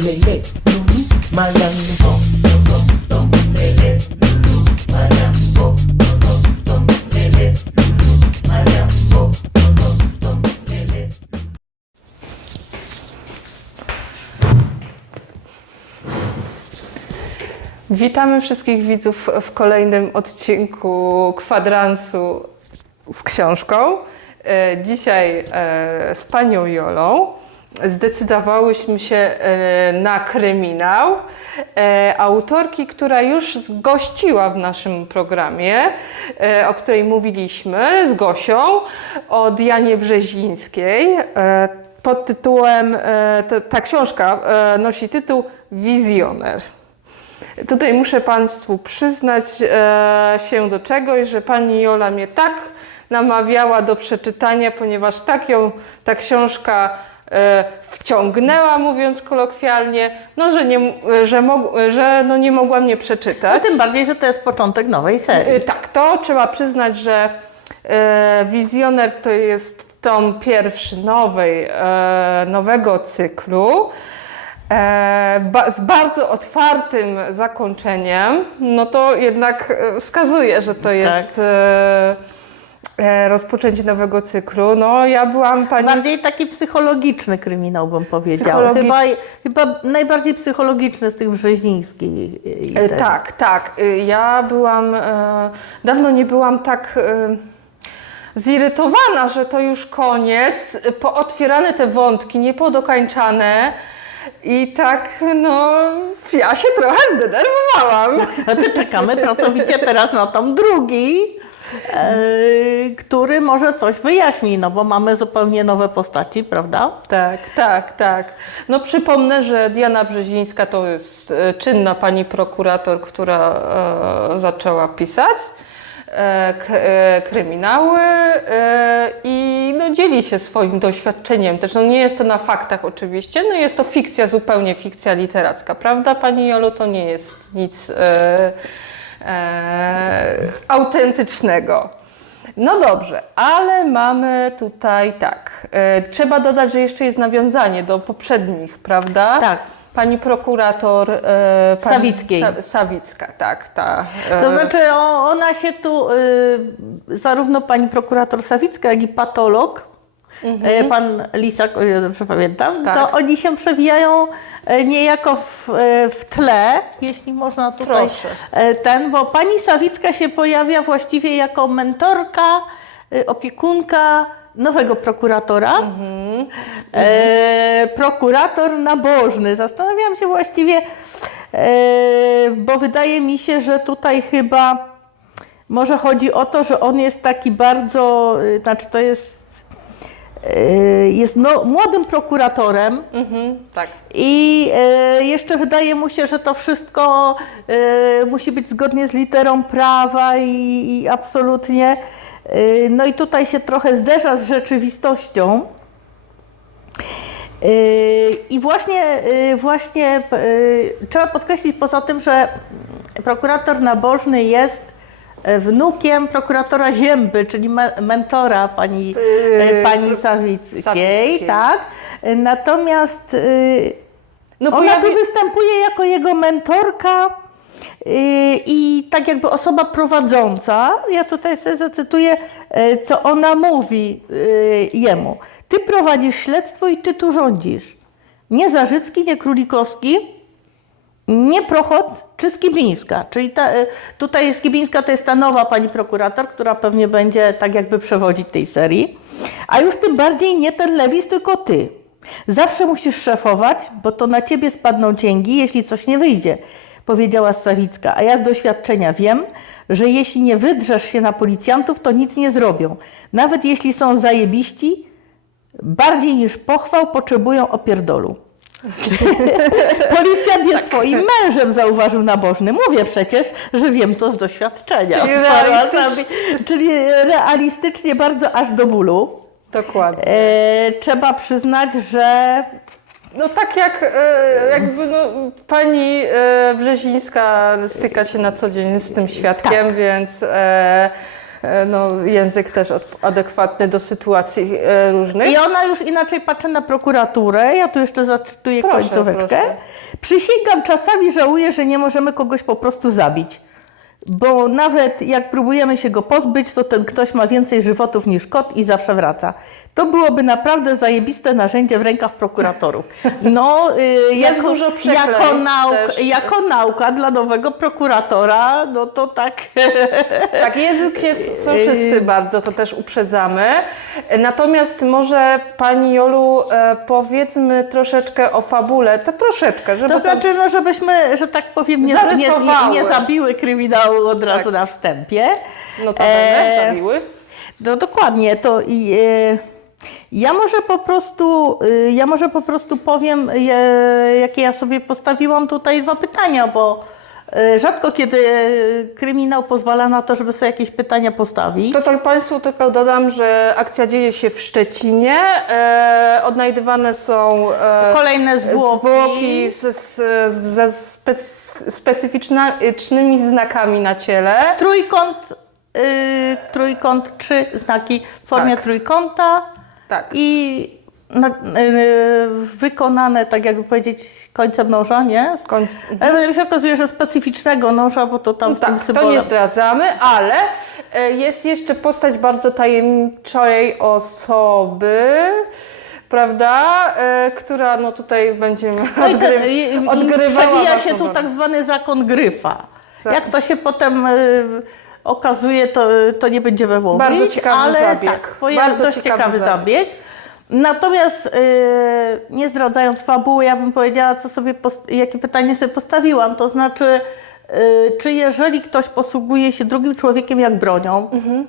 lele, lulu. Witamy wszystkich widzów w kolejnym odcinku kwadransu z książką. E, Dzisiaj e, z panią Jolą zdecydowałyśmy się e, na kryminał e, autorki, która już gościła w naszym programie, e, o której mówiliśmy z Gosią, o Dianie Brzezińskiej. Pod tytułem, ta książka nosi tytuł Wizjoner. Tutaj muszę Państwu przyznać się do czegoś, że Pani Jola mnie tak namawiała do przeczytania, ponieważ tak ją ta książka wciągnęła, mówiąc kolokwialnie, no, że, nie, że, mog, że no, nie mogła mnie No przeczytać. tym bardziej, że to jest początek nowej serii. E, Tak, to trzeba przyznać, że e, Wizjoner to jest tom pierwszy nowej, e, nowego cyklu. E, ba, z bardzo otwartym zakończeniem, no to jednak e, wskazuje, że to jest e, e, rozpoczęcie nowego cyklu. No ja byłam pani... Bardziej taki psychologiczny kryminał, bym powiedziała. Psychologicz- Chyba, chyba najbardziej psychologiczny z tych brzezińskich. E, ten. Tak, tak. E, Ja byłam, e, dawno nie byłam tak e, zirytowana, że to już koniec, e, pootwierane te wątki, niepodokańczane i tak, no, ja się trochę zdenerwowałam. No to czekamy pracowicie teraz na tom drugi, e, który może coś wyjaśni, no bo mamy zupełnie nowe postaci, prawda? Tak, tak, tak. No przypomnę, że Diana Brzezińska to jest e, czynna pani prokurator, która e, zaczęła pisać e, e, kryminały e, i no, dzieli się swoim doświadczeniem. Też no, nie jest to na faktach oczywiście, no jest to fikcja, zupełnie fikcja literacka, prawda Pani Jolu? To nie jest nic e, e, autentycznego. No dobrze, ale mamy tutaj tak. E, trzeba dodać, że jeszcze jest nawiązanie do poprzednich, prawda? Tak. Pani prokurator e, pani Sawickiej. Sa, Sawicka, tak, ta. e, To znaczy o, ona się tu, y, zarówno pani prokurator Sawicka, jak i patolog, y, pan Lisak, o ile dobrze pamiętam, Mhm. Tak. to oni się przewijają y, niejako w, y, w tle, jeśli można tutaj Proszę. ten, bo pani Sawicka się pojawia właściwie jako mentorka, opiekunka nowego prokuratora. Mhm. E, prokurator nabożny. Zastanawiam się właściwie, e, bo wydaje mi się, że tutaj chyba może chodzi o to, że on jest taki bardzo, znaczy to jest, jest no, młodym prokuratorem mhm, tak. i e, jeszcze wydaje mu się, że to wszystko e, musi być zgodnie z literą prawa i, i absolutnie. No i tutaj się trochę zderza z rzeczywistością. I właśnie, właśnie trzeba podkreślić poza tym, że prokurator nabożny jest wnukiem prokuratora Zięby, czyli me- mentora pani, e, Yy, pani Sawickiej, Sawickiej. tak? E, Natomiast e, No ona pojawi- tu występuje jako jego mentorka yy, i tak jakby osoba prowadząca. Ja tutaj sobie zacytuję, yy, co ona mówi yy, jemu. Ty prowadzisz śledztwo i ty tu rządzisz. Nie Zarzycki, nie Królikowski, nie Prochot czy Skibińska. Czyli ta, y, tutaj Skibińska to jest ta nowa pani prokurator, która pewnie będzie tak jakby przewodzić tej serii. A już tym bardziej nie ten Lewis, tylko ty. Zawsze musisz szefować, bo to na ciebie spadną cięgi, jeśli coś nie wyjdzie, powiedziała Stawicka. A ja z doświadczenia wiem, że jeśli nie wydrzesz się na policjantów, to nic nie zrobią. Nawet jeśli są zajebiści, bardziej niż pochwał potrzebują opierdolu. Policjant jest twoim mężem, zauważył nabożny. Mówię przecież, że wiem to z doświadczenia. Czyli Odparła realistycz- sobie. Czyli realistycznie bardzo aż do bólu. Dokładnie. E, trzeba przyznać, że No tak jak e, jakby no, pani e, Brzezińska styka się na co dzień z tym świadkiem, Tak. więc e, no, język też adekwatny do sytuacji e, różnych. I ona już inaczej patrzy na prokuraturę. Ja tu jeszcze zacytuję Proszę, końcóweczkę. proszę. Przysięgam, czasami żałuję, że nie możemy kogoś po prostu zabić. Bo nawet jak próbujemy się go pozbyć, to ten ktoś ma więcej żywotów niż kot i zawsze wraca. To byłoby naprawdę zajebiste narzędzie w rękach prokuratorów. No, y, Jest jako, dużo jako, nauk, też. jako nauka dla nowego prokuratora, no to tak. Tak, język jest soczysty bardzo, to też uprzedzamy. Natomiast może Pani Jolu e, powiedzmy troszeczkę o fabule, to troszeczkę, żeby To znaczy, no, żebyśmy, że tak powiem, nie, nie, nie, zabiły kryminału od razu Tak. na wstępie. notabene E, zabiły. No dokładnie, to i, e, ja może po prostu, e, ja może po prostu powiem, jakie ja sobie postawiłam tutaj dwa pytania, bo e, rzadko kiedy kryminał pozwala na to, żeby sobie jakieś pytania postawić. To tak Państwu tylko dodam, że akcja dzieje się w Szczecinie. E, odnajdywane są e, Kolejne zwłoki. zwłoki z, z, ze spe, specyficznymi znakami na ciele. Trójkąt, y, trójkąt, trzy znaki w formie Tak. trójkąta Tak. i na, y, wykonane, tak jakby powiedzieć, końcem noża, nie? Końc, Ale się okazuje, że specyficznego noża, bo to tam z tym tak, to symbolem. nie zdradzamy, ale e, jest jeszcze postać bardzo tajemniczej osoby, prawda, e, która no tutaj będzie No odgry- i- i odgrywała przewija się tu tak zwany zakon gryfa. Za- Jak to się potem y, okazuje, to, to nie będziemy mówić. Bardzo ciekawy ale zabieg. Tak, Bardzo dość ciekawy ciekawy, zabieg. Natomiast y, nie zdradzając fabuły, ja bym powiedziała, co sobie jakie pytanie sobie postawiłam. To znaczy, y, czy jeżeli ktoś posługuje się drugim człowiekiem jak bronią, Mhm.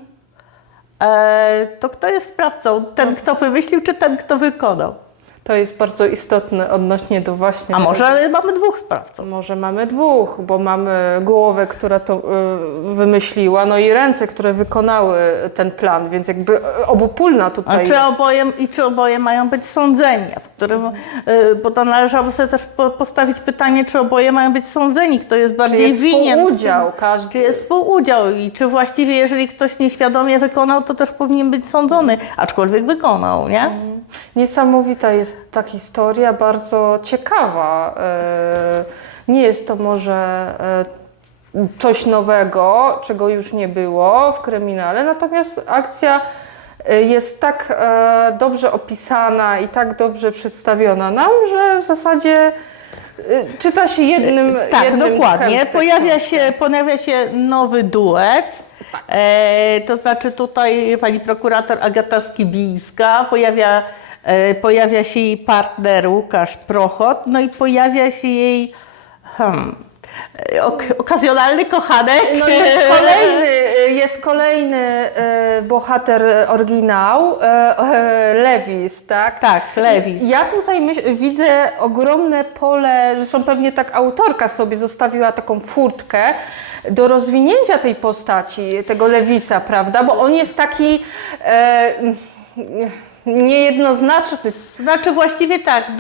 e, to kto jest sprawcą? Ten, kto wymyślił, czy ten, kto wykonał? To jest bardzo istotne odnośnie do właśnie... A może mamy dwóch sprawców? Może mamy dwóch, bo mamy głowę, która to y, wymyśliła, no i ręce, które wykonały ten plan, więc jakby obopólna A tutaj czy jest. oboje, I czy oboje mają być sądzeni? Którym, y, bo to należałoby sobie też po, postawić pytanie, czy oboje mają być sądzeni, kto jest bardziej jest winien. współudział każdy. Czy jest współudział i czy właściwie, jeżeli ktoś nieświadomie wykonał, to też powinien być sądzony, aczkolwiek wykonał, nie? Niesamowita jest ta historia, bardzo ciekawa. E, Nie jest to może e, coś nowego, czego już nie było w kryminale, natomiast akcja jest tak e, dobrze opisana i tak dobrze przedstawiona nam, że w zasadzie e, czyta się jednym Tak, jednym dokładnie. Pojawia się, pojawia się nowy duet. E, to znaczy tutaj pani prokurator Agata Skibińska, pojawia, e, pojawia się jej partner Łukasz Prochot, no i pojawia się jej hmm, ok, okazjonalny kochanek. No jest kolejny, jest kolejny e, bohater oryginał, e, e, Lewis, tak? Tak, Lewis. Ja tutaj myśl, widzę ogromne pole, zresztą pewnie tak autorka sobie zostawiła taką furtkę do rozwinięcia tej postaci, tego Lewisa, prawda? Bo on jest taki e, niejednoznaczny. Znaczy właściwie tak.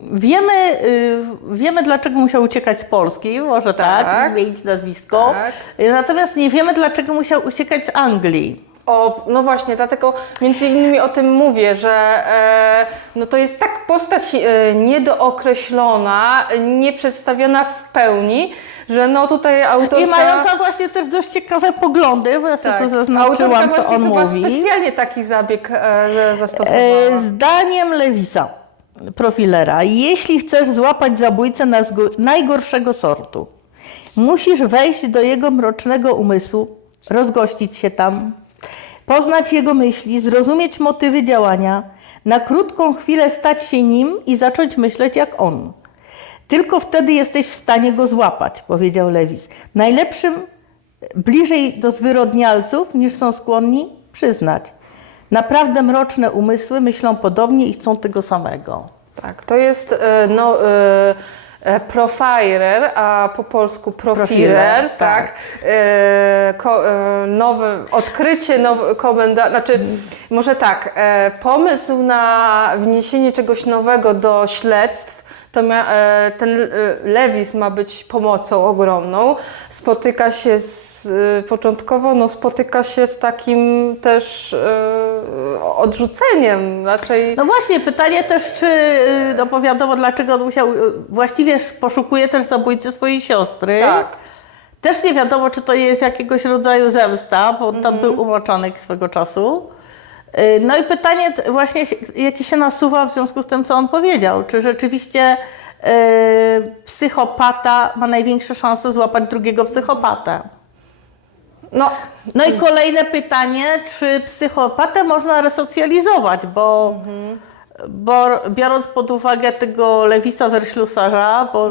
Wiemy, y, wiemy, dlaczego musiał uciekać z Polski, może tak, Tak. zmienić nazwisko. Tak. Natomiast nie wiemy, dlaczego musiał uciekać z Anglii. O, no właśnie, dlatego między innymi o tym mówię, że e, no to jest tak postać e, niedookreślona, nie przedstawiona w pełni, że no tutaj autorka... I mająca właśnie też dość ciekawe poglądy, bo ja sobie tak, to zaznaczyłam, autorka co właśnie on chyba mówi. specjalnie taki zabieg e, że zastosowała. E, Zdaniem Lewisa, profilera, jeśli chcesz złapać zabójcę najgorszego sortu, musisz wejść do jego mrocznego umysłu, rozgościć się tam, poznać jego myśli, zrozumieć motywy działania, na krótką chwilę stać się nim i zacząć myśleć jak on. Tylko wtedy jesteś w stanie go złapać, powiedział Lewis. Najlepszym bliżej do zwyrodnialców niż są skłonni przyznać. Naprawdę mroczne umysły myślą podobnie i chcą tego samego. Tak, to jest e, no, e, e, profiler, a po polsku profiler, Profiler, tak. tak. Ko, nowe, odkrycie nowy komenda, znaczy może tak, pomysł na wniesienie czegoś nowego do śledztw to e, ten e, Lewis ma być pomocą ogromną. Spotyka się z, e, początkowo, no spotyka się z takim też odrzuceniem, raczej... No właśnie, pytanie też, czy, y, no dlaczego on musiał, właściwie poszukuje też zabójcy swojej siostry. Tak. Też nie wiadomo, czy to jest jakiegoś rodzaju zemsta, bo on tam był umoczony swego czasu. Y, No i pytanie właśnie, jakie się nasuwa w związku z tym, co on powiedział. Czy rzeczywiście y, psychopata ma największe szanse złapać drugiego psychopatę? No, No i kolejne pytanie, czy psychopatę można resocjalizować, bo, bo biorąc pod uwagę tego Lewisa Werślusarza, bo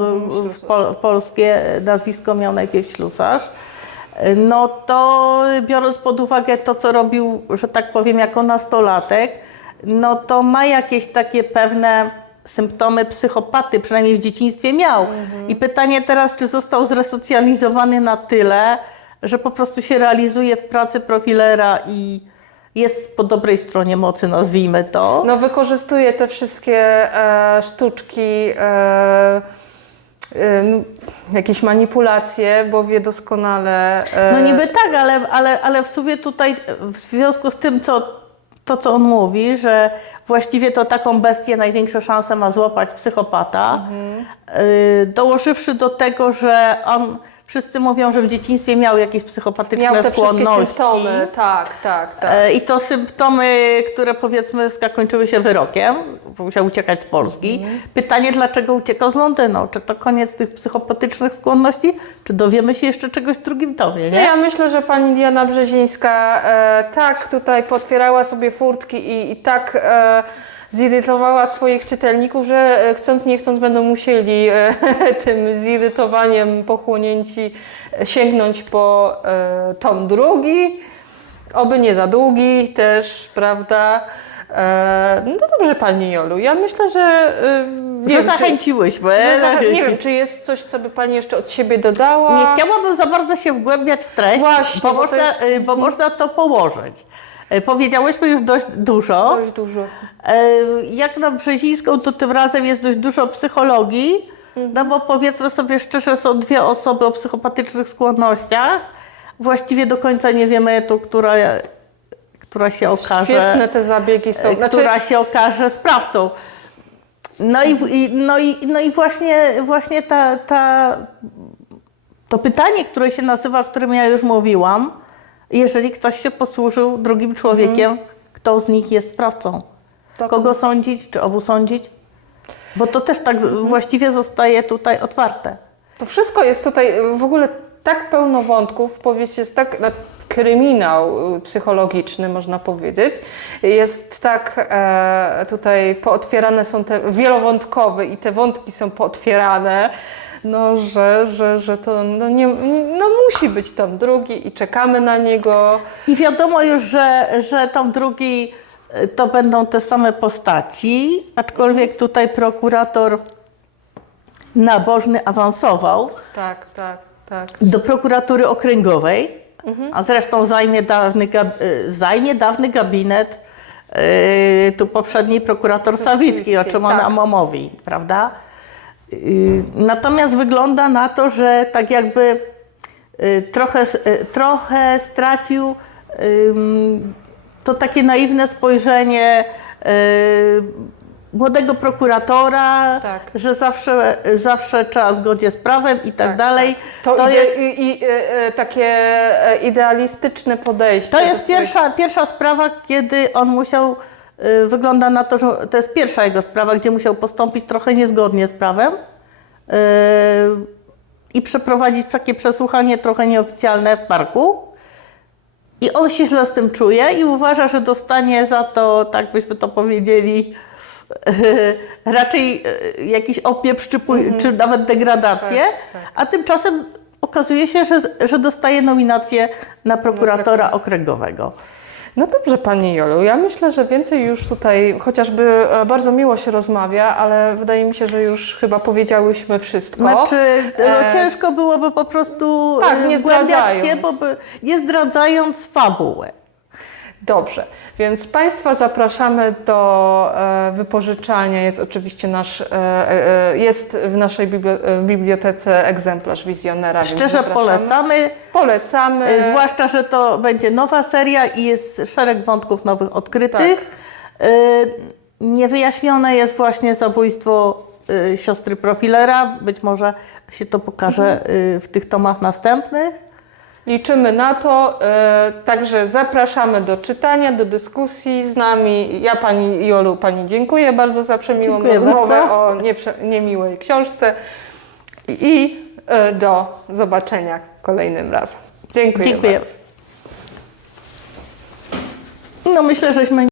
po, polskie nazwisko miał najpierw ślusarz, no to biorąc pod uwagę to, co robił, że tak powiem, jako nastolatek, no to ma jakieś takie pewne symptomy psychopaty, przynajmniej w dzieciństwie miał. I pytanie teraz, czy został zresocjalizowany na tyle, że po prostu się realizuje w pracy profilera i jest po dobrej stronie mocy, nazwijmy to. no wykorzystuje te wszystkie e, sztuczki, e, jakieś manipulacje, bo wie doskonale... E, No niby tak, ale, ale, ale w sumie tutaj w związku z tym, co, to co on mówi, że właściwie to taką bestię największe szanse ma złapać psychopata, y, dołożywszy do tego, że on, wszyscy mówią, że w dzieciństwie miał jakieś psychopatyczne Miał te skłonności. symptomy, tak, tak, tak. E, I to symptomy, które powiedzmy zakończyły się wyrokiem, bo musiał uciekać z Polski. Mhm. Pytanie, dlaczego uciekał z Londynu? Czy to koniec tych psychopatycznych skłonności? Czy dowiemy się jeszcze czegoś w drugim tomie, No nie? ja myślę, że pani Diana Brzezińska e, tak tutaj potwierała sobie furtki i, i tak e, zirytowała swoich czytelników, że e, chcąc nie chcąc będą musieli e, tym zirytowaniem pochłonięci e, sięgnąć po tom drugi, oby nie za długi też, prawda? No dobrze Pani Jolu, ja myślę, że... Nie Że wiem, zachęciłyśmy. że zachę- nie wiem, czy jest coś, co by Pani jeszcze od siebie dodała? Nie chciałabym za bardzo się wgłębiać w treść, Właśnie, bo, bo można, jest- y, bo można to położyć. Y, Powiedziałyśmy już dość dużo. Dość dużo. E, Jak na Brzezińską, to tym razem jest dość dużo psychologii, no bo powiedzmy sobie szczerze, są dwie osoby o psychopatycznych skłonnościach. Właściwie do końca nie wiemy tu, która, która się okaże, Świetne te zabiegi są. e, Znaczy, która się okaże sprawcą. No i, i, no i, no i właśnie, właśnie ta, ta, to pytanie, które się nazywa, o którym ja już mówiłam, jeżeli ktoś się posłużył drugim człowiekiem, kto z nich jest sprawcą? Tak. Kogo sądzić, czy obu sądzić? Bo to też tak właściwie zostaje tutaj otwarte. to wszystko jest tutaj w ogóle tak pełno wątków. Powieść jest tak. Kryminał y, psychologiczny, można powiedzieć. Jest tak e, tutaj pootwierane są te wielowątkowe i te wątki są pootwierane. No, że, że, że to no, nie, no, musi być tam drugi i czekamy na niego. I wiadomo już, że, że tam drugi y, to będą te same postaci, aczkolwiek tutaj prokurator nabożny awansował Tak, tak, tak. do prokuratury okręgowej, a zresztą zajmie dawny, y, zajmie dawny gabinet y, tu poprzedni prokurator Sawicki, o czym tak. ona mówi, prawda? Y, Natomiast wygląda na to, że tak jakby y, trochę, s- y, trochę stracił to takie naiwne spojrzenie y, młodego prokuratora, Tak. że zawsze, zawsze trzeba zgodzie z prawem i tak, dalej. To, To ide- jest, i, i, e, e, takie e, idealistyczne podejście. to jest swoich- pierwsza, pierwsza sprawa, kiedy on musiał, y, wygląda na to, że to jest pierwsza jego sprawa, gdzie musiał postąpić trochę niezgodnie z prawem y, i przeprowadzić takie przesłuchanie trochę nieoficjalne w parku. I on się źle z tym czuje i uważa, że dostanie za to, tak byśmy to powiedzieli, raczej e, jakiś opieprz czy, pój- czy nawet degradację, a tymczasem okazuje się, że, że dostaje nominację na prokuratora. okręgowego. No dobrze, Pani Jolu, ja myślę, że więcej już tutaj, chociażby e, bardzo miło się rozmawia, ale wydaje mi się, że już chyba powiedziałyśmy wszystko. Znaczy, no, ciężko byłoby po prostu tak, nie zdradzając. się, bo by, nie zdradzając fabuły. Dobrze, więc Państwa zapraszamy do e, wypożyczania. Jest oczywiście nasz, e, e, jest w naszej bibliotece egzemplarz wizjonera. Szczerze polecamy. Polecamy. Zwłaszcza, że to będzie nowa seria i jest szereg wątków nowych odkrytych. E, Niewyjaśnione jest właśnie zabójstwo siostry profilera. Być może się to pokaże e, w tych tomach następnych. Liczymy na to, e, także zapraszamy do czytania, do dyskusji z nami. Ja Pani Jolu, Pani dziękuję bardzo za przemiłą Dziękuję rozmowę bardzo. o nieprze- niemiłej książce i e, do zobaczenia kolejnym razem. Dziękuję, Dziękuję. bardzo. No myślę, żeśmy